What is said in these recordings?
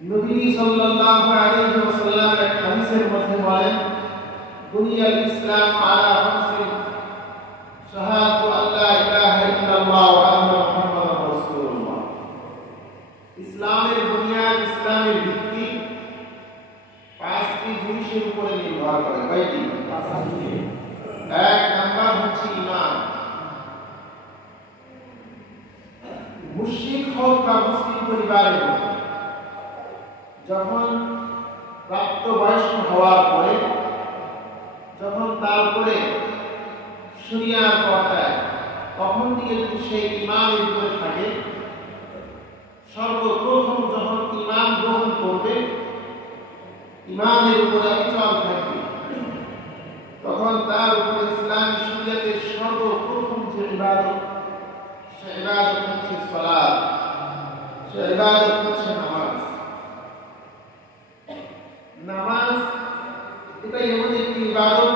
নবী সাল্লাল্লাহু আলাইহি ওয়াসাল্লাম এক হাদিসের মধ্যে বলেন, বুনিয়াল ইসলাম আলা খামসিন পরিবারে যখন প্রাপ্তবয়স্ক হওয়ার পরে যখন তারপরে শরিয়ার পর্দায় তখন থেকে যদি সে ইমামের উপরে থাকে, সর্বপ্রথম যখন ইমাম গ্রহণ করবে, ইমামের উপরে অবিচল থাকবে, তখন তার উপর ইসলামী শরিয়াতের সর্বপ্রথম যে ইবাদত, সে ইবাদত হচ্ছে সালাত, সে ইবাদত হচ্ছে নামাজ। নামাজ এটা এমন একটি ইবাদত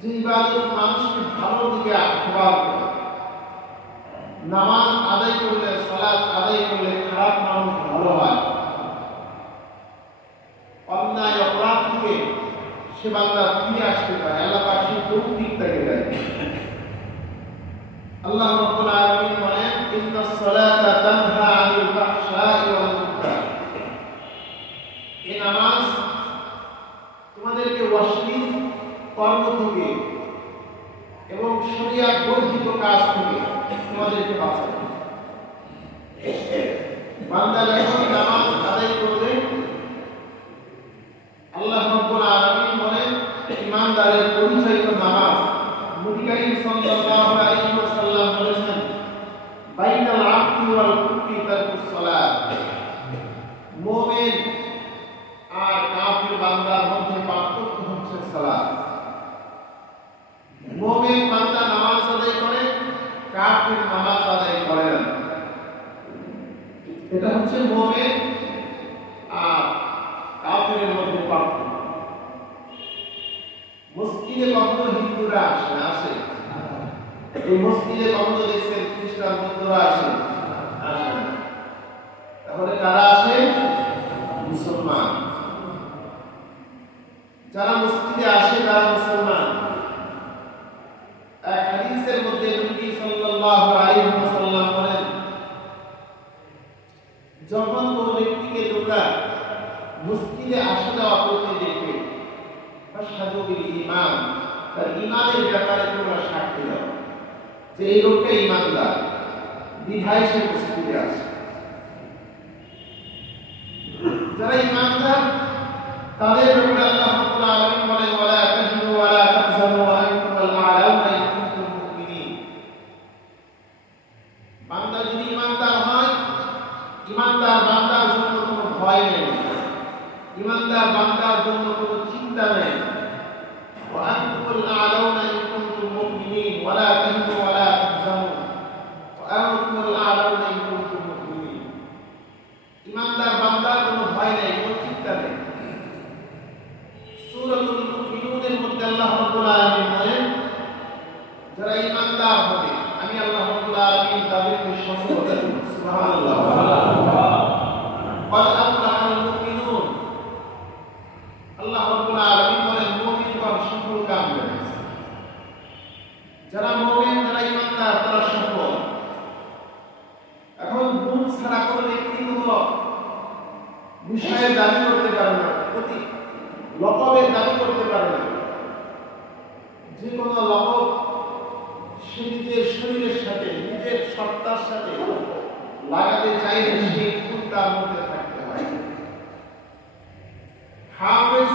যে ইবাদত মানুষকে ভালো দিকে আহ্বান করে। নামাজ আদায় করলে, সালাত আদায় করলে খারাপ মানুষ ভালো হয়, অন্যায় অপরাধ থেকে সে বান্দা ফিরে আসতে পারে, এলাকাবাসীর তৌফিক তাকে দেয়। আল্লাহ রাব্বুল আলামিন বলেন, ইন্নাস সালাতা তানহা আনিল ফাহশাই ওয়াল মুনকার। এই নামাজ তোমাদেরকে অশ্লীল কর্ম থেকে এবং শরিয়াত বর্জিত কাজ থেকে তোমাদেরকে বাঁচাবে। বান্দা যখন নামাজ আদায় করবে, আল্লাহ রাব্বুল আলামিন বলেন ঈমানদারের পরিচয় তো নামাজ। নবী করিম সাল্লাল্লাহু আলাইহি ওয়াসাল্লাম বলেছেন, বাইনাল আবদি ওয়াল কুফরি তারকুস সালাত। মুমিন আর কাফির বান্দার মধ্যে পার্থক্য হচ্ছে সালাত। মুমিন বান্দা নামাজ আদায় করে, কাফির নামাজ আদায় করে না। এটা হচ্ছে মুমিন আর কাফিরের মধ্যে পার্থক্য। মসজিদে কখনো হিন্দুরা আসে না? আসে? এই মসজিদে কখনো দেখছেন খ্রিস্টান বন্ধুরা আসে? আসে না। তাহলে কারা আসে? মুসলমান। যারা মসজিদে আসে তারা মুসলমান। এক হাদিসের মধ্যে নবী সাল্লাল্লাহু আলাইহি ওয়াসাল্লাম বলেন, যখন কোন ব্যক্তিকে তোমরা মসজিদে আসা যাওয়া করতে দেখবে, ফাশহাদু বিল ঈমান, তার ঈমানের ব্যাপারে তোমরা সাক্ষী দাও যে এই লোকটা ঈমানদার, বিধায় সে মসজিদে আসে। যারা ঈমানদার তাদের ব্যাপারে আল্লাহ রাব্বুল আলামিন বলেন, ওয়ালা তাহিনু ওয়ালা তাহজানু ওয়া আনতুমুল আ'লাউনা ইন কুনতুম মুমিনিন। বান্দা যদি ঈমানদার হয়, ঈমানদার বান্দার জন্য কোনো ভয় নেই, ঈমানদার বান্দার জন্য কোনো চিন্তা নেই। ওয়া আনতুমুল আ'লাউনা ইন কুনতুম মুমিনিন ওয়ালা তাহিনু ওয়ালা তাহজানু ওয়া আনতুমুল আ'লাউনা ইন কুনতুম মুমিনিন। ঈমানদার বান্দার কোনো ভয় নেই, কোনো চিন্তা নেই। সূরাতুল মুমিনুনের মধ্যে আল্লাহ রাব্বুল আলামিন বলেন, যারা ঈমানদার হবে আমি আল্লাহ রাব্বুল আলামিন তাদেরকে সফল দেব। সুবহানাল্লাহ। ক্বাদ আফলাহাল মুমিনুন। আল্লাহ রাব্বুল আলামিন বলেন মুমিনগণ সফল কাম করেছে। যারা মুমিন, যারা ঈমানদার তারা সফল। এখন গুণ ছাড়া কোনো ব্যক্তি কোনো বিষয়ের দাবি করতে পারে না, প্রতি লকবের দাবি করতে পারে না। যে কোনো লকব সে নিজের শরীরের সাথে, নিজের সত্তার সাথে লাগাতে চাইলে সেই গুণ তার মধ্যে থাকতে হয়। হাফেজ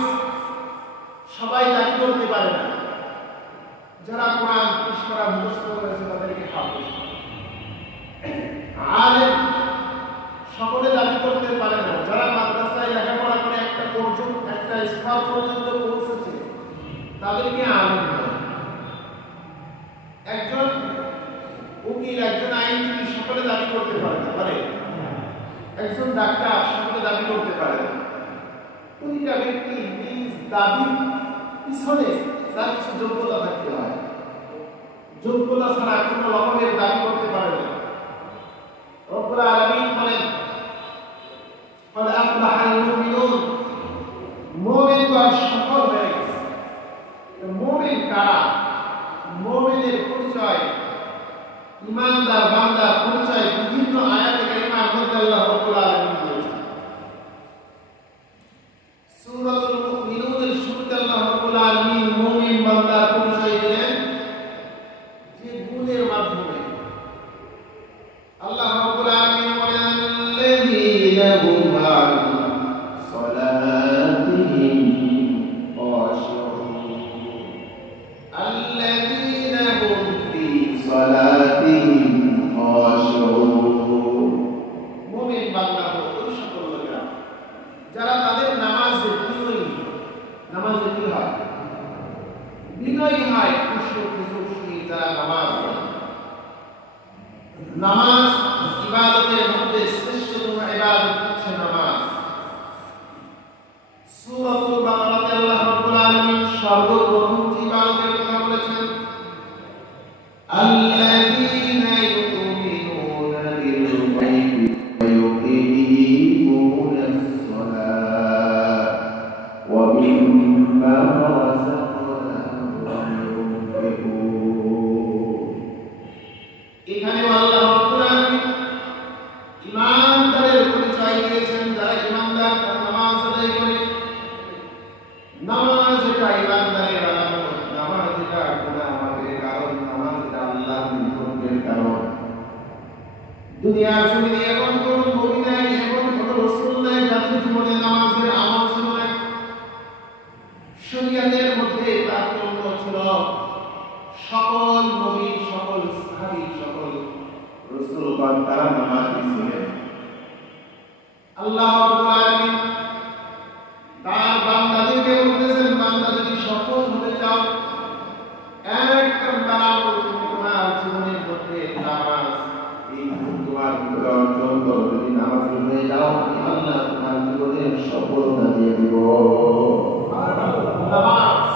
সবাই দাবি করতে পারে না। যারা কোরআন পৃষ্ঠা মুখস্থ করেছে তাদেরকে হাফেজ। আলেম সকলে দাবি করতে পারে না। যারা মাদ্রাসায় লেখাপড়া করে একটা স্তর পর্যন্ত পৌঁছেছে তাদেরকে আলেম বলে। একজন উকিল, একজন আইনজীবী সকলে দাবি করতে পারে না, পারে? একজন ডাক্তার সকলে দাবি করতে পারে না। প্রতিটা ব্যক্তি নিজ দাবির পিছনে তার কিছু যোগ্যতা থাকতে হয়। যোগ্যতা ছাড়া কোনো রকমের দাবি করতে পারে না। রব্বুল আলামিন বলেন, ক্বাদ আফলাহাল মুমিনুন। মুমিনগণ সফল হয়ে গেছে। মুমিন কারা? মুমিনের পরিচয়, ঈমানদার বান্দার পরিচয় বিভিন্ন আয়াতে কারিমার মধ্যে আল্লাহ রাব্বুল আলামিন বলেছেন। সূরাতুল মুমিনুনের শুরুতে আল্লাহ রাব্বুল আলামিন মুমিন বান্দার পরিচয় দিলেন যে গুণের মাধ্যমে। আল্লাহ রাব্বুল আলামিন বিনয়ী হয় খুশি যারা নামাজ পড়ে। নামাজ ইবাদতের মধ্যে শ্রেষ্ঠতম ইবাদত হচ্ছে নামাজ। সূরাতুল বাকারাতে আল্লাহ রাব্বুল আলামিন সর্বপ্রথম যে ইবাদতের কথা বলেছেন, আল্লাযীনা ইউমিনুনা বিল গায়বি ওয়া ইউকিমুনাস সালাত ওয়া মিম্মা রাযাকনাহুম ইউনফিকুন। এখানে আল্লাহ রাব্বুল আলামিন ঈমানদারের পরিচয় দিয়েছেন, যারা ঈমানদার তারা নামাজ আদায় করে। নামাজ এটা ঈমানদারের আলামত, নামাজ এটা গুনাহ মাফের কারণ, নামাজ এটা আল্লাহর নিকটের কারণ। দুনিয়ার জমিনে এমন কোন নবী নাই, এমন কোন রাসূল নাই যাদের জীবনে নামাজের আমল ছিল না। শরীয়তের মধ্যে তারতম্য ছিল। সকল নবী, সকল সাহাবী, সকল রাসূলগণ তারা নামাজি ছিলেন। আল্লাহ রাব্বুল আলামিন তার বান্দাদেরকে বলতেছেন, বান্দা যদি সফল হতে চাও, একটা আমল তুমি তোমার জীবনের মধ্যে নামাজ, এই তোমার ভিতরে অর্জন করো। যদি নামাজ হয়ে যাও, আমি আল্লাহ তোমার জীবনে সফলতা দিয়ে দিব। নামাজ,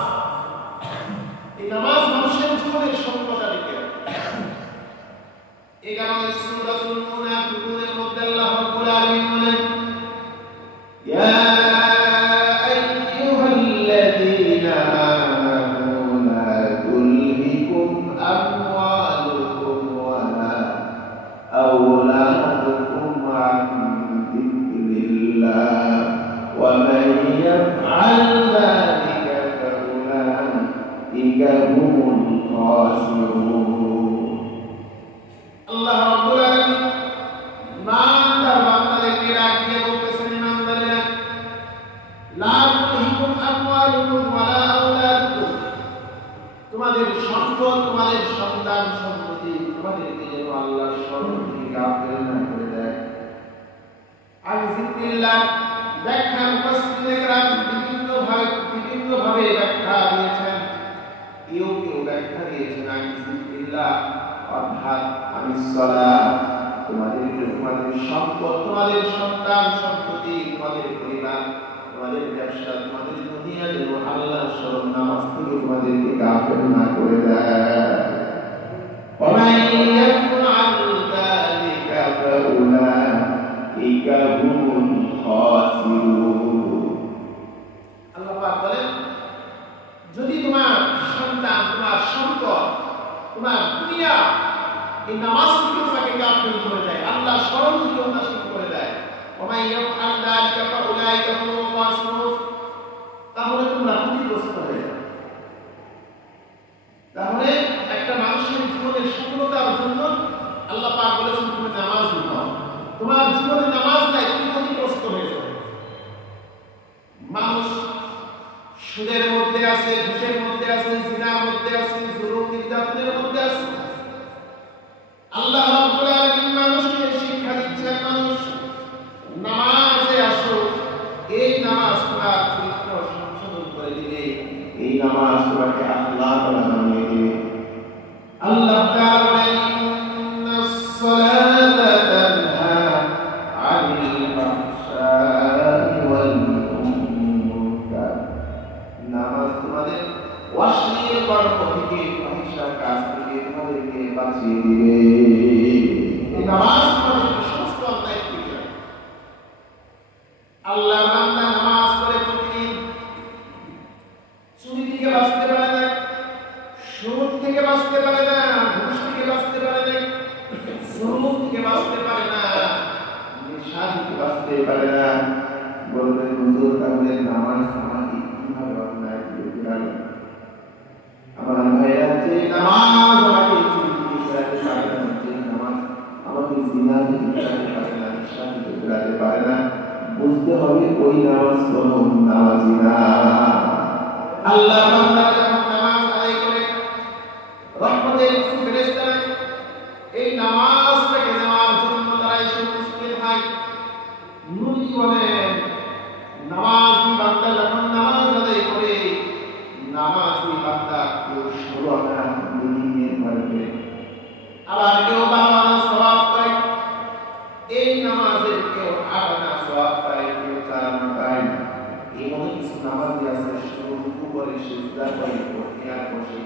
এই নামাজ মানুষের জীবনের সফলতা দিবে। এই কারণে সূরাতুল মুনাফিকুনের মধ্যে আল্লাহ রাব্বুল আলামিন বলেন, ইয়া أولادكم عن ذكر الله ومن يفعل ذلك فأولئك هم الخاسرون। আল্লাহ রাব্বুল আলামিন ইমানদার বান্দাদেরকে ডাকিয়ে বলতেছেন, ইমানদারেরা, লা তুলহিকুম আমওয়ালুকুম ওয়ালা আওলাদুকুম, তোমাদের সম্পদ, তোমাদের সন্তান সন্ততি তোমাদেরকে যেন আল্লাহর স্মরণ থেকে গাফিল না করে দেয়। আন যিকরিল্লাহ ব্যাখ্যা মুফাসসিরিনে কেরাম বিভিন্নভাবে ব্যাখ্যা দিয়েছেন। কেউ ব্যাখ্যা দিয়েছেন আন যিকরিল্লাহ অর্থাৎ আনিস সালাত, তোমাদেরকে তোমাদের সম্পদ, তোমাদের সন্তান সন্ততি, তোমাদের পরিবার, তোমাদের ব্যবসা, তোমাদের দুনিয়া যেন আল্লাহর স্মরণ, নামাজ থেকে তোমাদেরকে গাফিল না করে দেয়। ومن يفعل ذلك فأولئك هم الخاسرون। আল্লাহ পাক বলেন, যদি তোমার সন্তান, তোমার সম্পদ, তোমার দুনিয়া এই নামাজ থেকে তোমাকে গাফিল করে দেয়, আল্লাহর স্মরণ থেকে নাশিক করে দেয়, ومن يفعل ذلك فأولئك هم الخاسرون, তাহলে তোমরা ক্ষতিগ্রস্ত হয়ে যাবে। তাহলে একটা মানুষের জীবনের সফলতার জন্য আল্লাহ পাক বলেছেন, তুমি নামাজ পড়ো। তোমার জীবনে নামাজ নাই, তুমি ক্ষতিগ্রস্ত হয়ে যাবে। মানুষ সুদের মধ্যে আছে, ঘুষের মধ্যে আছে, জিনার মধ্যে আছে, জুলুম নির্যাতনের মধ্যে আছে। আল্লাহ রাব্বুল আলামিন মানুষকে শিক্ষা দিচ্ছেন, মানুষ নামাজে আসো, এই নামাজ তোমার চরিত্র সংশোধন করে দিবে, এই নামাজ তোমাকে আখলাক বানিয়ে দিবে। আল্লাহ তাআলা বলেন, ইন্নাস সালাতা তানহা আনিল ফাহশাই ওয়াল মুনকার, নামাজ তোমাদের অশ্লীল কর্ম থেকে, ফাহিশা কাজ থেকে তোমাদেরকে বাঁচিয়ে দিবে। এই নামাজ তোমাদেরকে সমস্ত অন্যায় থেকে। আল্লাহ বান্দা নামাজ পড়ে প্রতিদিন, চুরি থেকে বাঁচতে পারে না, সুদ থেকে বাঁচতে পারে না, ঘুষ থেকে বাঁচতে পারে না, জুলুম থেকে বাঁচতে পারে না, নেশা থেকে বাঁচতে পারে না। বলবেন, হুজুর তাহলে নামাজ আমাকে কিভাবে অন্যায় করে দিলেন? আমার ভাইরা, যে নামাজ আমাকে চুরি থেকে ফেরাতে পারে না, যে নামাজ আমাকে জিনা থেকে ফেরাতে পারে না, নেশা থেকে ফেরাতে পারে না, বুঝতে হবে ওই নামাজ কোনো নামাজি না। আল্লাহ বান্দা যখন নামাজ আদায় করে, রহমতের কিছু ফেরেশতা এই নামাজটাকে নেওয়ার জন্য তারা এসে উপস্থিত হয়। নবী বলেন, নামাজি বান্দা যখন নামাজ আদায় করে, নামাজি বান্দা কেউ কথা দুনিয়ে পারবে। আবার কেউ 12 আনা সওয়াব পায়, এই নামাজের কেউ 8 আনা সওয়াব পায়, কেউ 4 আনা পায়। এই মতো কিছু নামাজি আছে শুধু রুকু করে সিজদা করে আর বসে,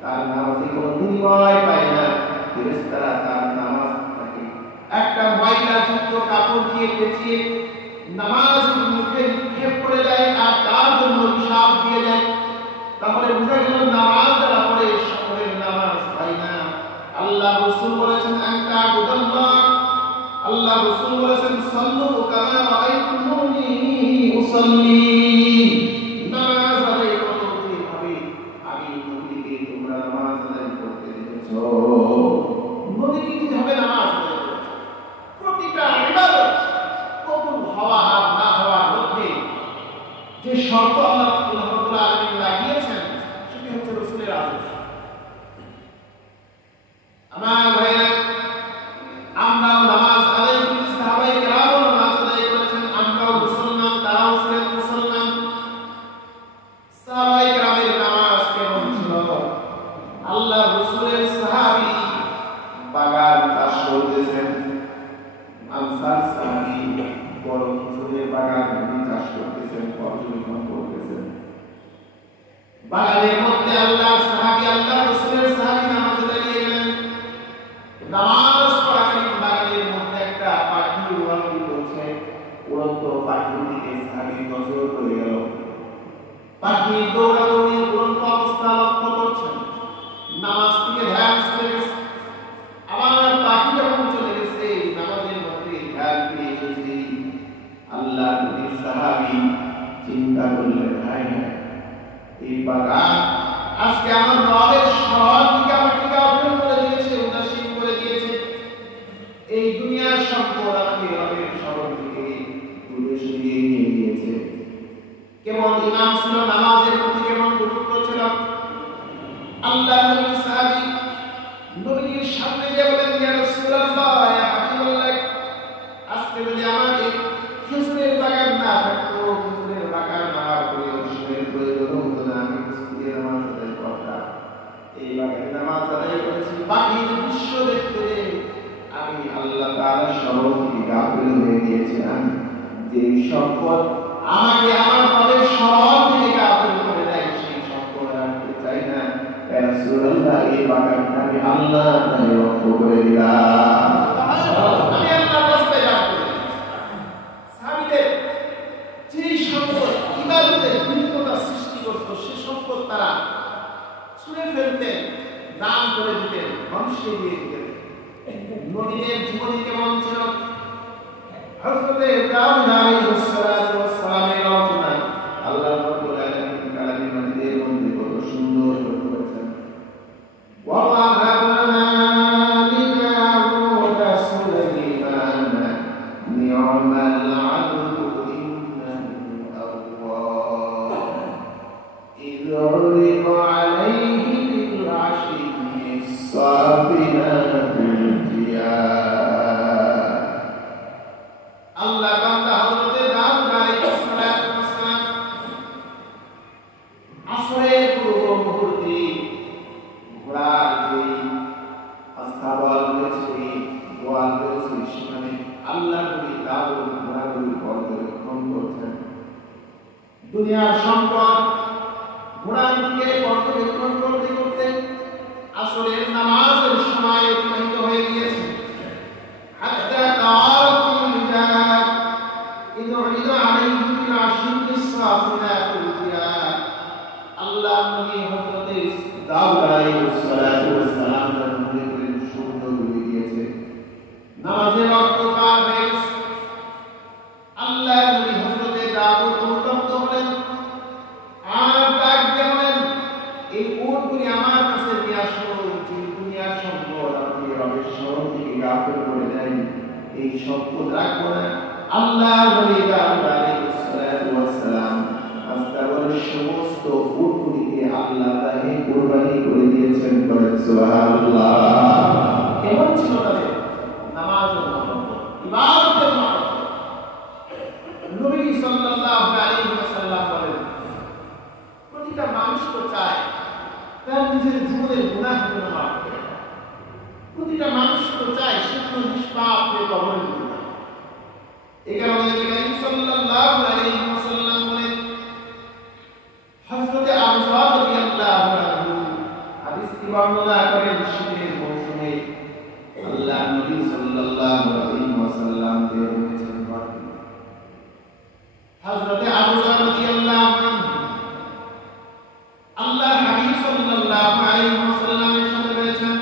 তার নামাজে কোনো বিনিময় পায় না। ফেরেশতারা তার নামাজটাকে একটা ময়লাযুক্ত কাপড় দিয়ে পেঁচিয়ে নামাজ মুখে নিক্ষেপ করে দেয় আর তার জন্য অভিশাপ দিয়ে দেয়। তাহলে বুঝা গেল নামাজ যারা পড়ে সকলের নামাজ হয় না। আল্লাহ রাসূল বলেছেন আনতা আবুদাল্লাহ, আল্লাহ রাসূল বলেছেন সাল্লু কামা রাআইতুমুনি উসাল্লি, নামাজ আদায় করো যেভাবে আমি নবীকে তোমরা নামাজ আদায় করতে দেখেছো। নবীকে যেভাবে নামাজ আদায় করেছে, প্রতিটা ইবাদত কবুল হওয়া আর না হওয়ার মধ্যে যে শর্ত আল্লাহ রাব্বুল আলামিন লাগিয়েছেন সেটি হচ্ছে রাসূলের আদেশ। আমার ভাইরা, আমরাও নামাজ আদায় করি, সাহাবায়ে কেরামও নামাজ আদায় করেছেন, আমরাও মুসলমান, তারাও ছিলেন মুসলমান। সাহাবায়ে কেরামের নামাজ কেমন ছিল? আল্লাহ রাসূলের সাহাবী বাগান চাষ করতেছেন, আনসার সাহাবী বড় খেজুরের বাগান চাষ করতেছেন, পর্যবেক্ষণ করতেছেন। বাগানের মধ্যে আল্লাহর সাহাবী, আল্লাহ রাসূলের সাহাবী নামাজে দাঁড়িয়ে গেলেন। নামাজ পড়াকালীন বাগানের মধ্যে একটা পাখি উড়াউড়ি করছে, উড়ন্ত পাখির দিকে সাহাবীর নজর পড়ে গেল। পাখি দৌড়াদৌড়ি উড়ন্ত অবস্থা লক্ষ্য করছেন, নামাজ থেকে ধ্যান চলে গেছে। আমার পাখি যখন চলে গেছে, নামাজের মধ্যে ধ্যান ফিরে এসেছে। আল্লাহ নবীর সাহাবী চিন্তা করলেন, হায় হায়, এই বাগান আজকে আমার রবের স্মরণ থেকে আমাকে গাফিল করে দিয়েছে, উদাসীন করে দিয়েছে। এই দুনিয়ার সম্পদ আমাকে রবের স্মরণ থেকে দূরে সরিয়ে নিয়ে গিয়েছে। কেমন ইমাম ছিল, নামাজের প্রতি কেমন গুরুত্ব ছিল। আল্লাহ নবীর সাহাবী নবীর সামনে গিয়ে বলেন, ইয়া রাসূলুল্লাহ, ইয়া হাবিবাল্লাহ, আজকে যদি আমাদের খেজুরের বাগান না থাকতো, খেজুরের বাগান আমার প্রয়োজনের প্রয়োজন হতো না, আমি স্কুলে নামাজ আদায় করতাম। এই বাগানে নামাজ আদায় করেছি, বাকির দৃশ্য দেখতে আমি আল্লাহ তাআলার স্মরণ থেকে গাফিল হয়ে গিয়েছিলাম। যে সম্পদ আমাকে আমার রবের স্মরণ থেকে গাফিল করে দেয়, সেই সম্পদ রাখতে চাই না। ইয়া রাসূলুল্লাহ, এই বাগানটা আমি আল্লাহ তাআলা রক্ষা করে দিলাম। আমি আল্লাহর রাস্তায় যাব। সাহাবীদের যে সম্পদ ইবাদতের বিরুদ্ধতা সৃষ্টি করত, সে সম্পদ তারা ছুঁড়ে ফেলতেন, দান করে দিতেন, মানুষকে দিয়ে দিতেন। নবীদের জীবনী কেমন ছিল? হযরতে দাউদ আলাইহিস সালাতু ওয়াস সালামের রচনা আল্লাহ রাব্বুল আলামিন কালামে মাজিদের মধ্যে কত সুন্দর করে বলেছেন। ওয়া ওয়াহাবনা লিদাউদ সুলাইমানা নি'মাল আবদু ইন্নাহু আওয়াব ইয উরিদা আলাইহি বিল আশিয়্যিস সাফিনাতিল জিয়াদ। আল্লাহ বান্দা হযরতে দাউদ আলাইহিস সালাতু ওয়াস সালাম আসরের পূর্ব মুহূর্তে ঘোড়ার যে আস্তাবল রয়েছে, গোয়াল রয়েছে, সেখানে আল্লাহ নবী দাউদ ঘোড়াগুলো পর্যবেক্ষণ করছেন। দুনিয়ার সম্পদ ঘোড়ার দিকে পর্যবেক্ষণ করতে করতে আসরের নামাজের সময় অতিবাহিত হয়ে গিয়েছে। হাত্তা তারাকুল রিজাল ইয উরিদা আলাইহি বিল আশিয়্যিস সাফিনাতুল জিয়াদ। আল্লাহ নবী হযরতে দাউদ আলাইহিস সালাতু ওয়াস সালাম নবীকে সূর্য ডুবে গিয়েছে, নামাজের ওয়াক্ত পার হয়ে গেছে। আল্লাহ নবী হযরতে দাউদ অনুতপ্ত হলেন আর ডাক দিয়ে বলেন, এই উটগুলি আমার কাছে নিয়ে আসো। যে দুনিয়ার সম্পদ আমাকে রবের স্মরণ থেকে গাফিল করে দেয়, এই সম্পদ রাখবো না। আল্লাহ নবী দাউদ আলাইহিস সালাতু ওয়াস সালাম আস্তাবলের সমস্ত উটগুলিকে আল্লাহ তাআলা কুরবানি করে দিয়েছেন। বলেন সুবহানাল্লাহ। কেমন ছিল তাদের নামাজের মহব্বত, ইবাদতের মহব্বত। নবী সাল্লাল্লাহু আলাইহি ওয়াসাল্লাম বলেন, প্রতিটা মানুষ তো চায় তার নিজের জীবনের গুনাহ গুলো মাফ করে দেয়। প্রতিটা মানুষ তো চায় সে যেন নিষ্পাপ হয়ে কবরে যেতে পারে। এই কারণে নবী করিম সাল্লাল্লাহু আলাইহি ওয়াসাল্লাম বলেন, হযরত আবু যর রাদিয়াল্লাহু আনহু হাদিসটি বর্ণনা করেন, শীতের মৌসুমে আল্লাহ নবী সাল্লাল্লাহু আলাইহি ওয়াসাল্লাম বের হয়েছেন ঘরে। হযরত আবু যর রাদিয়াল্লাহু আনহু আল্লাহ হাবিব সাল্লাল্লাহু আলাইহি ওয়াসাল্লামের সাথে রয়েছেন।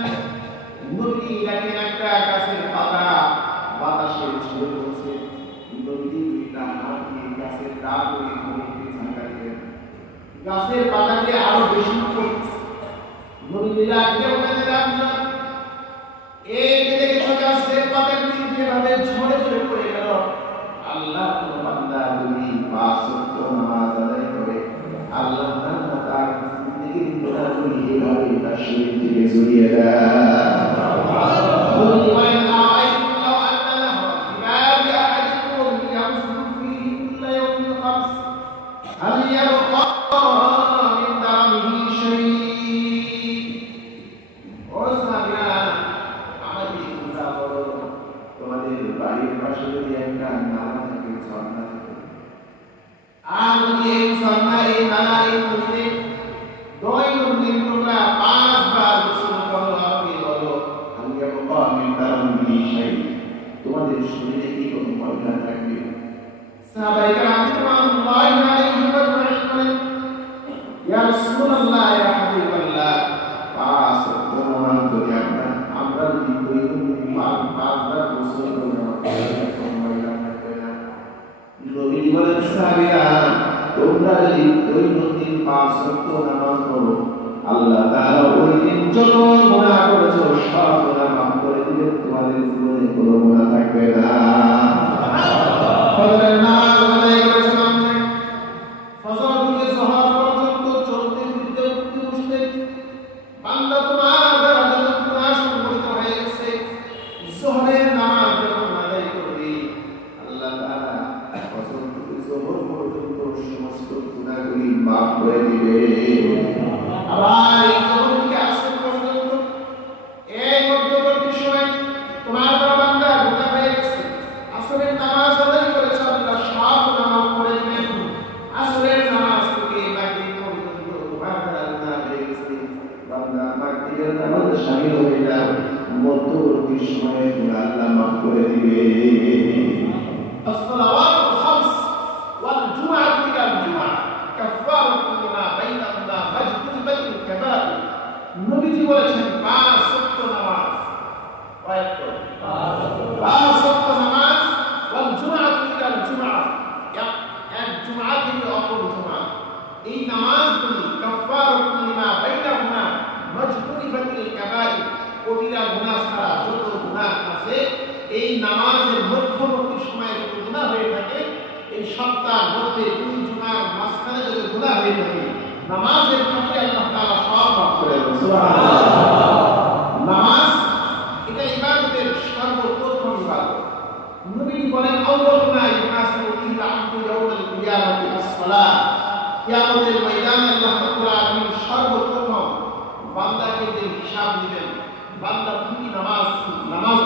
নবী দেখেন একটা গাছের পাতা বাতাসে ঝরে পড়ছে। নবী দুইটা হাত দিয়ে গাছের ডাল ধরে নবীকে ঝাঁকা দিলেন। গাছের পাতাকে আরো বেশি পড়ছে। নবী ডাকতে বললেন, এই যে দেখো গাছের পাতাগুলি যেভাবে ঝরে ঝরে পড়ে গেল, আল্লাহ তোমার বান্দা তুমি পাঁচ ওয়াক্ত নামাজ আদায় করে আল্লাহ তাআলা তার জিন্দেগির গুনাহগুলি এভাবে তার শরীর থেকে ঝরিয়ে দেয়। আল্লাহ তাআলা ওই দিন যত গুনাহ করেছো সব গুনাহ মাফ করে দিবেন, তোমাদের জীবনে কোনো গুনাহ থাকবে না। ফজরের নামাজ আদায় করেছিলাম, ফজর থেকে যোহর পর্যন্ত চলতে ফিরতে উঠতে বসতে বান্দা তোমার দ্বারা যত গুনাহ সংঘটিত হয়ে গেছে, যোহরের নামাজ যখন আদায় করবে আল্লাহ তাআলা ফজর থেকে যোহর পর্যন্ত সমস্ত গুনাহগুলি মাফ করে দিবে। আবার এই যোহর থেকে আসর পর্যন্ত এই মধ্যবর্তী সময় তোমার দ্বারা বান্দা গুনাহ হয়ে গেছে, আসরের নামাজ আদায় করেছে আল্লাহ সব গুনাহ মাফ করে দিবেন। আসরের নামাজ থেকে মাগরিব পর্যন্ত তোমার দ্বারা গুনাহ হয়ে গেছে, বান্দা মাগরিবের নামাজে শামিল হয়ে যাও, মধ্যবর্তী সময়ে গুনাহ আল্লাহ মাফ করে দিবে। الصلوات الخمس والجمعة إلى الجمعة كفارة لما بينهما مجتنبة الكبائر। নবীজি বলেছেন পাঁচ ওয়াক্ত নামাজ, পাঁচ ওয়াক্ত নামাজ ওয়াল জুমআতু ইলাল জুমআ, এক জুমআ থেকে অপর জুমআ, এই নামাজগুলি কাফারাতুন লিমা বাইনাহুমা মাজতুনিবাতুল কাবাইর, কবিরা গুনাহ ছাড়া যত গুনাহ আছে এই নামাজের মধ্যবর্তী সময়ে যত গুনাহ হয়ে থাকে, এই সপ্তাহের মধ্যে দুই জুমার মাঝখানে যত গুনাহ হয়ে থাকে, নামাজের ক্ষেত্রে আল্লাহ তাআলা সব মাফ করে দেন। সুবহানাল্লাহ। নামাজ এটা ইবাদতের সর্বপ্রথম ইবাদত। নবী বলেন আউয়ালু মা ইউহাসাবু বিহি আল-আবদু ইয়াওমাল কিয়ামাতি আস-সালাহ, কিয়ামতের ময়দানে আল্লাহ রাব্বুল আলামিন সর্বপ্রথম বান্দাকে যে হিসাব দিবেন, বান্দা তুমি নামাজ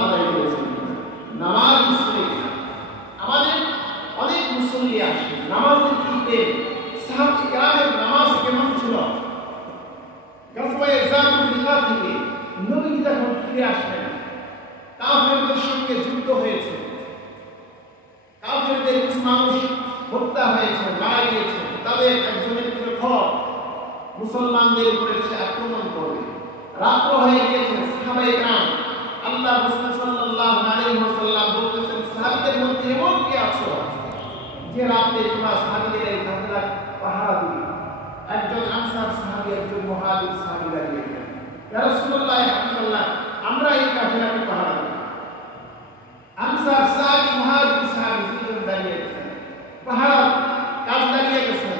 আদায় করেছেন, নামাজ ইসলামে। আমাদের অনেক মুসল্লি আসে নামাজের দিকে, সাহাবায়ে কেরামের নামাজ কেমন ছিল? গাজওয়ায়ে জাতুল রিকা থেকে নবী যখন ফিরে আসলেন, কাফেরদের সঙ্গে যুদ্ধ হয়েছে, কাফেরদের কিছু মানুষ হত্যা হয়েছে, মারা গিয়েছে, তাদের একজনের খবর মুসলমানদের উপরে সে আক্রমণ করবে। রাত্র হয়ে গিয়েছে, সাহাবায়ে কেরাম আল্লাহ রাসূল সাল্লাল্লাহু আলাইহি ওয়াসাল্লাম বলতেছেন, সাহাবীদের মধ্যে এমন কে আছো যে রাতে তোমরা সাহাবীদের এই কাফেলা পাহারা দিবে? একজন আনসার সাহাবী, একজন মুহাজির সাহাবী দাঁড়িয়ে গেলেন, ইয়া রাসূলুল্লাহ ইয়া হাবিবাল্লাহ, আমরা এই কাফেলাকে পাহারা দেব। আনসার সাহাবী মুহাজির সাহাবী দুজন দাঁড়িয়ে গেছেন, পাহারা কাজ দাঁড়িয়ে গেছেন।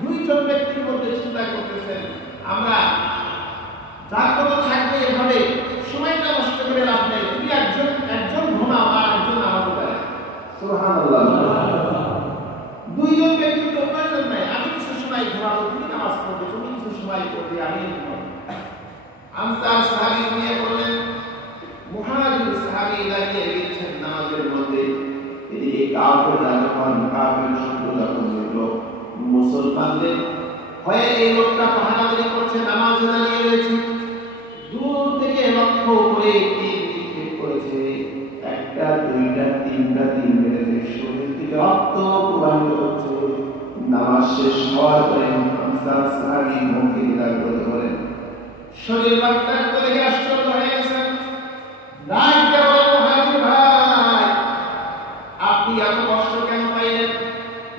দুইজন ব্যক্তির মধ্যে চিন্তা করতেছেন, আমরা যার কথা থাকবে এভাবে সময়টা নষ্ট করে লাভ নেই, তুমি একজন ঘুমাও আর একজন নামাজ পড়ে। সুবহানাল্লাহ। দুইজন ব্যক্তি তো প্রয়োজন নাই, আমি কিছু সময় ঘুমাবো, তুমি নামাজ পড়বে, তুমি কিছু সময় পড়বে, আমি ঘুমাবো। আনসার সাহাবী নিয়ে বললেন, মুহাজির সাহাবী দাঁড়িয়ে গেছেন নামাজের মধ্যে। এদিকে কাফেররা যখন কাফের শত্রু যখন দেখল মুসলমানদের ভয়ে এই লোকটা পাহারাদারি করছে, নামাজে দাঁড়িয়ে রয়েছে, দূর থেকে লক্ষ্য করে তীর নিক্ষেপ করেছে। একটা, দুইটা, তিনটা তীর মেরেছে, শরীর থেকে রক্ত প্রবাহিত হচ্ছে। নামাজ শেষ হওয়ার পরে আনসার সাহাবী মুখে দাঁড়িয়ে বলেন, শরীর রক্তাক্ত দেখে আশ্চর্য হয়ে গেছেন। ডাকতে বলেন, মুহাজির ভাই, আপনি এত কষ্ট কেন পাইলেন?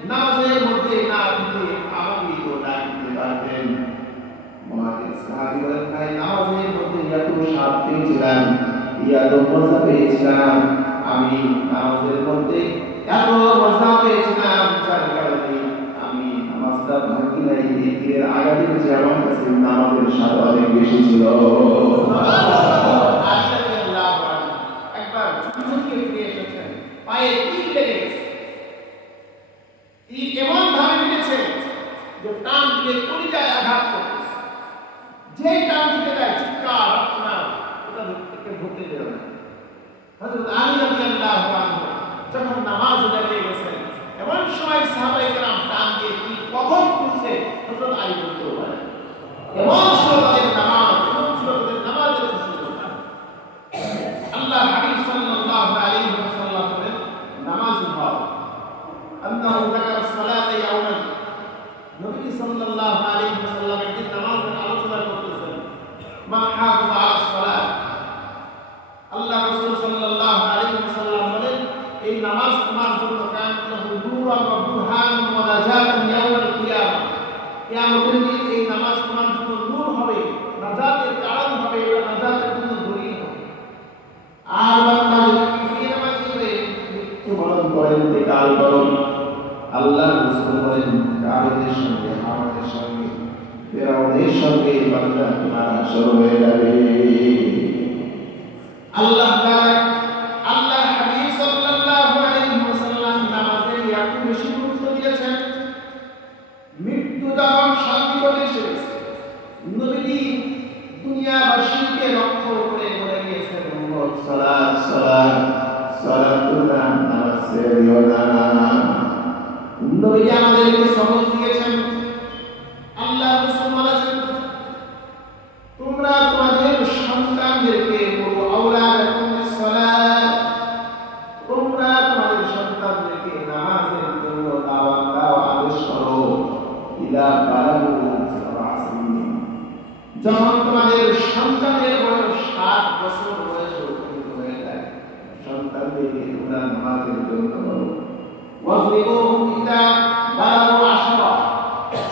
নামাজের মধ্যে না দিতে আমাকে তো ডাক দিতে পারতেন। মুহাজির সাহাবী বলেন, ভাই, নামাজের মধ্যে এত স্বাদ পেয়েছিলাম, এত মজা পেয়েছিলাম, আমি নামাজের মধ্যে এত মজা পেয়েছিলাম, যার কারণে আমি নামাজটা ভাঙি নাই। এর আগে যে আমার কাছে নামাজের স্বাদ অনেক বেশি ছিল। একবার যুদ্ধকে ফিরে এসেছেন, পায়ে তীর লেগে গেছে। তীর এমন ভাবে লেগেছে যে টান দিয়ে কলিজায় আঘাত করতেছে। যে টান দিতে যায় চিৎকার আর্তনা, ওটা ধরতে দেবে না। হযরত আলী রাদিয়াল্লাহু আনহু যখন নামাজে দাঁড়িয়ে গেছেন, এমন সময় সাহাবায়ে কেরাম টান দিয়ে তীর কখন খুলছে হযরত আলী বলতে পারেন। এমন ছিল তাদের নামাজ, এমন ছিল তাদের নামাজের সুযোগ। আল্লাহ হাবিব সাল্লাল্লাহু আলাইহি ওয়াসাল্লাম বলেন, নামাজ হয় আল্লাহু যাকার সালাতে ইয়াওমান। নবী সাল্লাল্লাহু আলাইহি ওয়াসাল্লাম একদিন নামাজের আলোচনা করতেছেন, মান হাফিযা আলা সালাত। আল্লাহ রাসূল সাল্লাল্লাহু আলাইহি ওয়াসাল্লাম বলেন, এই নামাজ তোমার জন্য কায়ামত লাহু নূরান ওয়া বুরহানান ওয়া নাজাতান ইয়াওমাল কিয়ামah। কিয়ামতের দিন এই নামাজ তোমার জন্য নূর হবে, নাজাতের কারণ হবে, এটা নাজাতের জন্য দলিল হবে। আর বান্দা যদি এই নামাজ পড়ে মৃত্যুবরণ করেন, ইন্তেকাল করেন, আল্লাহ রাসূল বলেন, কাফেরদের সঙ্গে, হাওয়াদের সঙ্গে, ফিরাউনের সঙ্গে বান্দা তোমার হাসর হয়ে যাবে। আল্লাহ তাআলা, আল্লাহ হাবিব সাল্লাল্লাহু আলাইহি ওয়াসাল্লাম নামাজের এত বেশি গুরুত্ব দিয়েছেন। মৃত্যু যখন সন্নিকটে এসেছে, নবী দুনিয়াবাসীকে লক্ষ্য করে বলে গিয়েছেন, উম্মত সালাত সালাত সালাতুনা, নামাজ ছেড়িও না। নবী আমাদেরকে সবক দিয়েছেন। আল্লাহ রাসূল বলেছেন, তোমরা তোমাদের সন্তানদেরকে বলো, আওলাদাকুম বিস-সালাত, তোমরা তোমাদের সন্তানদেরকে নামাজের জন্য দাওয়াত দাও, আদেশ করো। ইলা বালাগু সাবআ সিনিন, যখন তোমাদের সন্তানের বয়স 7 বছর বয়স হয়ে যায়, সন্তানদেরকে তোমরা নামাজের জন্য বলো। ওয়াজরিবুহুম ইদা বালাগু 10,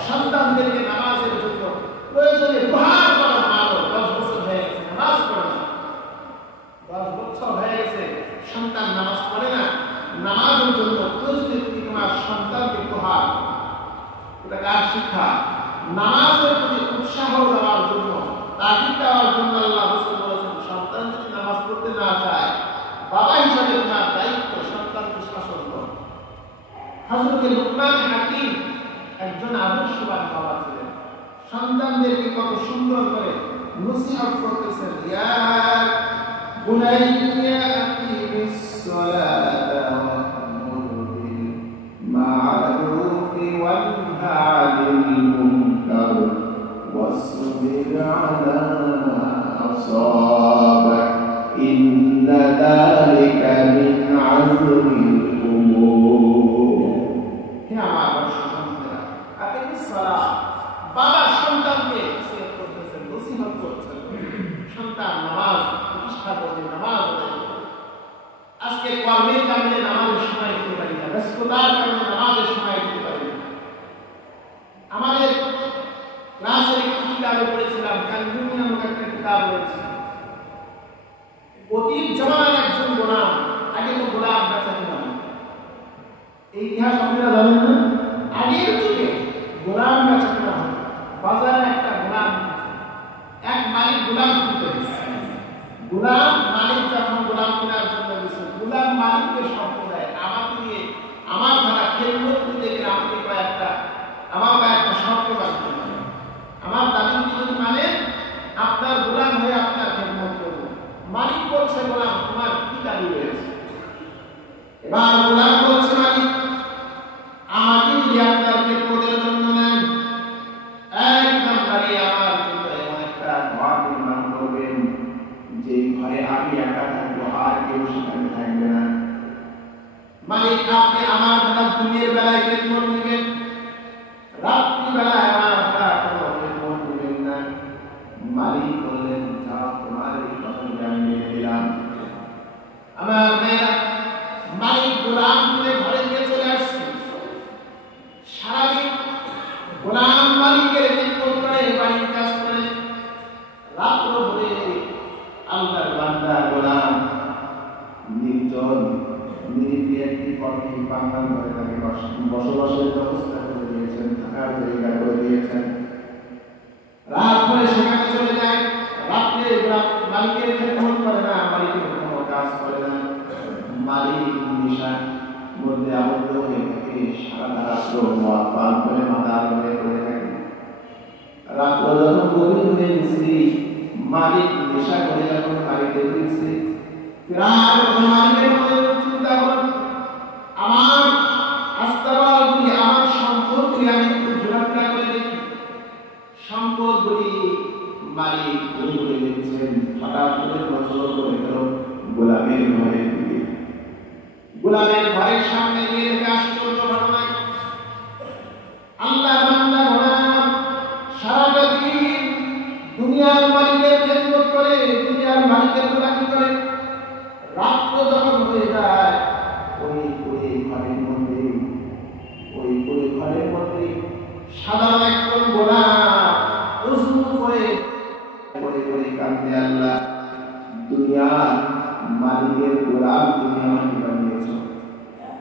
সন্তানদেরকে নামাজের জন্য প্রয়োজনে প্রহার করো, মারো। 10 বছর হয়ে গেছে নামাজ পড়ে না, 10 বছর হয়ে গেছে সন্তান নামাজ পড়ে না, নামাজের জন্য প্রয়োজনে তুমি তোমার সন্তানকে প্রহার। এটা কার শিক্ষা? নামাজের প্রতি উৎসাহ দেওয়ার জন্য, তাগিদ দেওয়ার জন্য আল্লাহ রাসূল বলেছেন, সন্তান যদি নামাজ পড়তে না চায়, বাবা হিসেবে তোমার দায়িত্ব সন্তানকে শাসন করো। হযরত লুকমান হাকিম একজন আদর্শবান বাবা ছিলেন। সন্তানদেরকে কত সুন্দর করে নসিহত করতেছেন, ইয়া বুনাইয়া আকিমিস সালাতা ওয়া'মুর বিল মা'রুফি ওয়ানহা আনিল মুনকার ওয়াসবির আলা আসাবাক, ইন্না যালিকা মিন আযমিল উমুর। হে আমার সন্তানেরা, আকিমিস সালাত, বাবা সন্তানকে নসিহত করতেছেন, নসিহত করছেন, সন্তান নামাজ প্রতিষ্ঠা করবে, নামাজ আদায় করবে। আজকে কর্মের কারণে নামাজের সময় দিতে পারি না, ব্যস্ততার কারণে নামাজের সময় দিতে পারি না। আমাদের ক্লাসের একটি কিতাবে পড়েছিলাম, কানজুমি নামক একটা কিতাব রয়েছে। অতীত জমানার একজন গোলাম, আগে তো গোলাম বেচা কিনা, এই ইতিহাস আপনারা জানেন না? আগের যুগে গোলাম বেচা কিনা হয়, বাজারে একটা গোলাম, এক মালিক গোলাম কিনতে গেছে। গোলাম মালিক যখন গোলাম কেনার জন্য গেছে, গোলাম মালিককে শর্ত দেয়, আমাকে দিয়ে আমার ধারা খেলমত নিতে গেলে আমাকে আমার কয়েকটা শর্ত রাখতে হবে। আমার দাবি যদি মানে আপনার গোলাম এবার গোলাম বলছে মালিক আমাকে যদি আপনার খেদমতের জন্য নেন এক নম্বরে আমার জন্য এমন একটা ঘর নির্মাণ করবেন যে ঘরে আমি একা থাকবো আর কেউ সেখানে থাকবে না। মালিক আপনি আমার দ্বারা দিনের বেলায় খেদমত নেবেন, রাত্রি বেলায় আমার দ্বারা কোনো খেদমত নেবেন না। মালিক বললেন যাও তোমার এই কথা আমি মেনে দিলাম। আমার মেয়েরা মালিক গোলাম তুলে ঘরে নিয়ে চলে আসছে। সারাদিন গোলাম মালিকের খেদমত করে বাড়ির কাজ করে, রাত্র হলে আল্লাহর বান্দা গোলাম নির্জন নিরিবিলি একটি কফি বাংলার ঘরে তাকে বসবাসের ব্যবস্থা করে দিয়েছেন, থাকার জায়গা করে দিয়েছেন। রাত হলে সেখানে চলে যায়, রাত্রে মালিকের খেদমত করে না, মালিকের কোনো কাজ করে না। মালিক নিশার মধ্যে আবদ্ধ হয়ে থাকে, সারা রাত্র মদ পান করে মাথা আলোড়ে পড়ে থাকে। রাত্র যখন গভীর হয়ে গেছে, মালিক নেশা করে যখন বাড়িতে ফিরছে, ফেরার মালিকের মনে চিন্তা হল আমার আস্তাবলগুলি আমার সম্পদগুলি আমি একটু ঘোরাফেরা করে দেখি। সম্পদগুলি মালিক ঘুরে ঘুরে দেখছেন, হঠাৎ করে নজর করে গেল গোলামের ঘরের দিকে। গোলামের ঘরের সামনে গিয়ে দেখে আশ্চর্য ঘটনা, আল্লাহ বান্দা গোলাম সারাটা দিন দুনিয়ার মালিকের খেদমত করে, দুনিয়ার মালিকের গোলামি করে, রাত্র যখন হয়ে যায় ওই ঘরের মধ্যে সাধারণ একজন গোলাম উজু করে কান্দে, আল্লাহ দুনিয়ার মালিকের গোলাম তুমি আমাকে বানিয়েছ,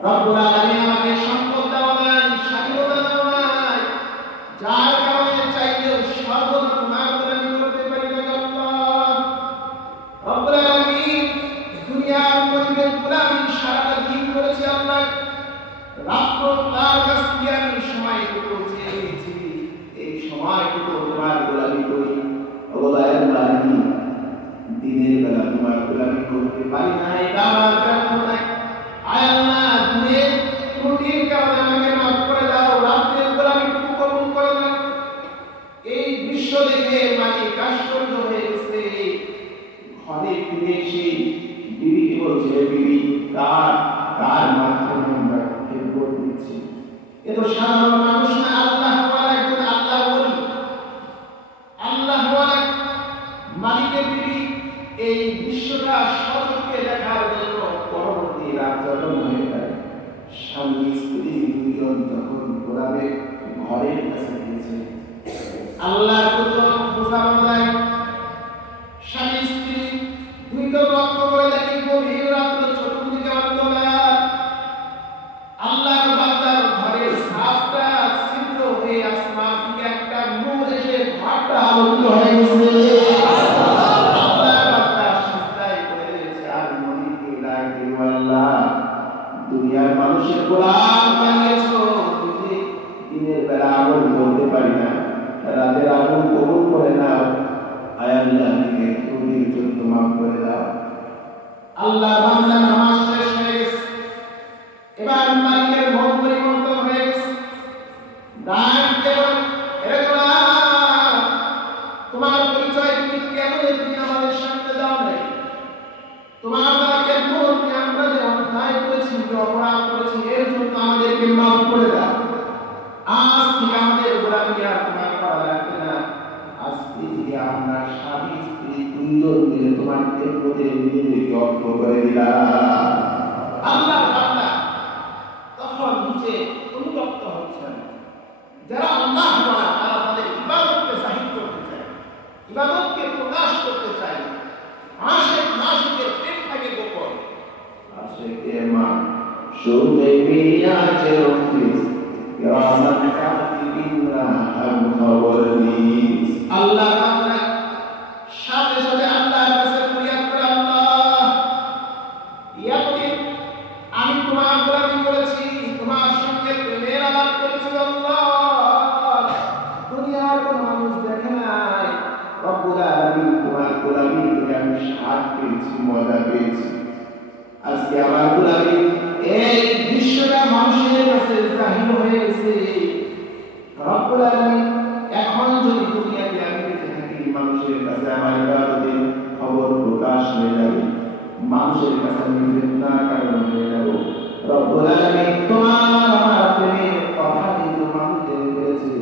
রব্বুল আলামিন আমাকে সম্পদ দাও নাই, স্বাধীনতা দাও নাই, যার কারণে চাইলেও সর্বদা তোমার গোলামি করতে পারি না। আল্লাহ রব্বুল আলামিন দুনিয়ার মালিকের গোলামি সারাটা দিন করেছি, আল্লাহ রাত্র তার কাছ থেকে আমি সময়টুকু চেয়েছি, এই সময়টুকু তোমার গোলামি করি। ওলায়ের মালিক দিনের বেলা তোমার গোলামি করতে পারি না, এটা আমার ব্যর্থতা। আয় আল্লাহ দিনের ত্রুটির কারণে আমাকে মাফ করে দাও, রাত্রের গোলামিটুকু কবুল করে দাও। এই দৃশ্য দেখে মালিক আশ্চর্য হয়ে গেছে। ঘরে ফিরে এসে বিবিকে বলছে, বিবি কার মাধ্যমে আমরা খেদমত দিচ্ছি? এ তো সাধারণ মানুষ না, আল্লাহওয়ালা একজন আল্লাহ ওলি, আল্লাহওয়ালা মালিকের বিবি। এই দৃশ্যটা সচক্ষে দেখার জন্য পরবর্তী রাত যখন হয়ে যায়, স্বামী স্ত্রী দুজন যখন গোলামের ঘরের কাছে গিয়েছে, আল্লাহর কুদরত বোঝা যায়। স্বামী স্ত্রী দুইজন লক্ষ্য করে দেখি গভীর রাত্র চতুর্দিকে অন্ধকার, আল্লাহর বান্দার ঘরের ছাদটা ছিদ্র হয়ে আসমান থেকে একটা নূর এসে ঘরটা আলোকিত হয়ে গেছে। আল্লাহর বান্দা সিজদায় পড়ে রয়েছে আর মনিকে ডাক দিল, আল্লাহ দুনিয়ার মানুষের গোলাম বানিয়েছো, তুমি দিনের বেলা আমল করতে পারি না, রাতের আমল কবুল করে নাও, আয় আল্লাহ দিকে ত্রুটির জন্য মাফ করে দাও। আল্লাহ বান্দা নামাজ শেষ হয়ে গেছে, এবার মালিকের মন পরিবর্তন হয়ে গেছে। ডাক দেওয়া, হে গোলাম তোমার পরিচয় তুমি কেন এতদিন আমাদের সামনে দাও নাই? তোমার দ্বারা খেদমত আমরা যে অন্যায় করেছি, যে অপরাধ করেছি, এর জন্য আমাদেরকে মাফ করে দাও। আজ থেকে আমাদের গোলামি আর তোমার করা লাগবে না, আজকে থেকে আমরা স্বামী স্ত্রী দুইজন মিলে তোমার খেদমতে নিজেদেরকে অর্থ করে দিলাম। আল্লাহ বান্দা তখন নিচে অনুতপ্ত হচ্ছেন। যারা আল্লাহ ওয়ালা তারা তাদের ইবাদতকে জাহির করতে চায়, ইবাদতকে প্রকাশ করতে চায়। আশিক মাশিকের প্রেম থাকে গোপন, আশিকে মা সুদেবিয়া চেরুফিস কিরামান কাতিবিনা হাম খবরনিস। আল্লাহ বান্দা সাথে সাথে আল্লাহর কাছে ফরিয়াদ করে, আল্লাহ ইয়াকুদিন আমি তোমার গোলামি করেছি, তোমার সঙ্গে প্রেমের আলাপ করেছি, আল্লাহ দুনিয়ার কোন মানুষ দেখে নাই, রব্বুল আলামিন তোমার গোলামি করে আমি স্বাদ পেয়েছি, মজা পেয়েছি। আজকে আমার গোলামি এই দৃশ্যটা মানুষের কাছে জাহির হয়ে গেছে। রব্বুল আলামিন এখন যদি দুনিয়াতে আমি বেঁচে থাকি, মানুষের কাছে আমার ইবাদতের খবর প্রকাশ হয়ে যাবে, মানুষের কাছে আমি ফিতনার কারণ হয়ে যাব। রব্বুল আলামিন তোমার আমার প্রেমের কথা কিন্তু মানুষ জেনে ফেলেছে।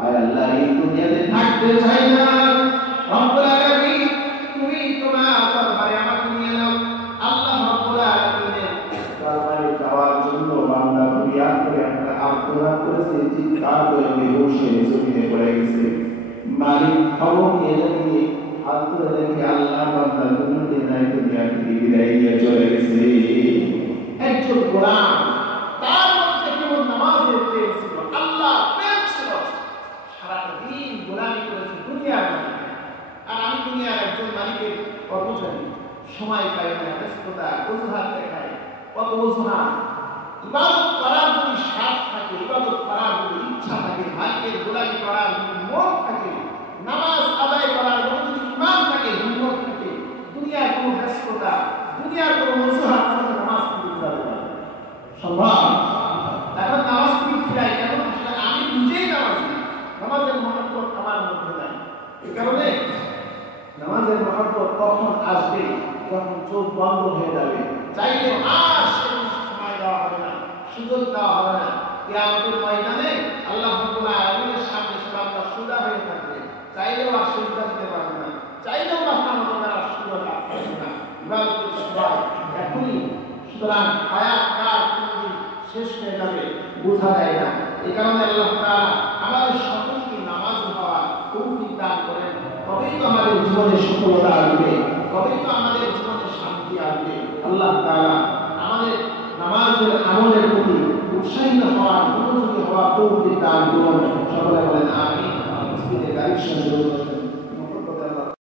আয় আল্লাহ, এই দুনিয়াতে থাকতে চাই না। রব্বুল আলামিন তুমি তোমার দরবারে আমাকে নিয়ে নাও। আল্লাহ রব্বুল আলামিনের দরবারে যাওয়ার জন্য বান্দা ফরিয়াদ করে একটা আর্তনাদ করেছে, চিৎকার করে বেহুশে জমিনে পড়ে গেছে। মালিক খবর নিয়ে নিয়ে হাত তুলে দেখে আল্লাহ বান্দার জন্য নাই দুনিয়া থেকে বিদায় নিয়ে চলে গেছে। একজন গোলাম, তার মধ্যে কেবল নামাজের প্রেম ছিল, আল্লাহ প্রেম ছিল, সারাটা দিন গোলামি করেছে দুনিয়ার মালিক। আর আমি দুনিয়ার একজন মালিকের কর্মচারী, সময় পাই না, ব্যস্ততা, অজুহাত দেখায়, কত অজুহাত। ইবাদত করার যদি স্বাদ থাকে, ইবাদত করার যদি ইচ্ছা থাকে, মালিকের গোলামি করার যদি মন থাকে, নামাজ আদায় করার যদি ইমান থাকে, হিম্মত থাকে, দুনিয়ার কোনো ব্যস্ততা, দুনিয়ার কোনো অজুহাত নামাজ থেকে ফিরাতে পারে সম্ভব। এখন নামাজ থেকে ফিরাই কেন? আমি নিজেই নামাজি, নামাজের মহব্বত আমার মধ্যে নাই। এই কারণে নামাজের মহব্বত কখন আসবে? যখন চোখ বন্ধ হয়ে যাবে, চাইলে আর সময় দেওয়া হবে না, সুযোগ দেওয়া হবে না। কিয়ামতের ময়দানে আল্লাহ রাব্বুল আলামিনের সামনে বান্দা সুজা হয়ে থাকবে, চাইলেও আর সিজদা দিতে পারবে না, চাইলেও মাথা নত করার সুযোগ পাবে না। ইবাদতের সময় এখনই। সুতরাং হায়াত কাল কোনদিন শেষ হয়ে যাবে বোঝা যায় না। এই কারণে আল্লাহ তাআলা আমাদের সকলকে নামাজ হওয়ার তৌফিক দান করেন। তবেই তো আমাদের জীবনে সফলতা আসবে, তবেই তো আমাদের জীবনে শান্তি আসবে। আল্লাহ তাআলা আমাদের নামাজের আমলের প্রতি উৎসাহিত হওয়ার, মনোযোগী হওয়ার তৌফিক দান করুন। সকলে বলেন আমিন।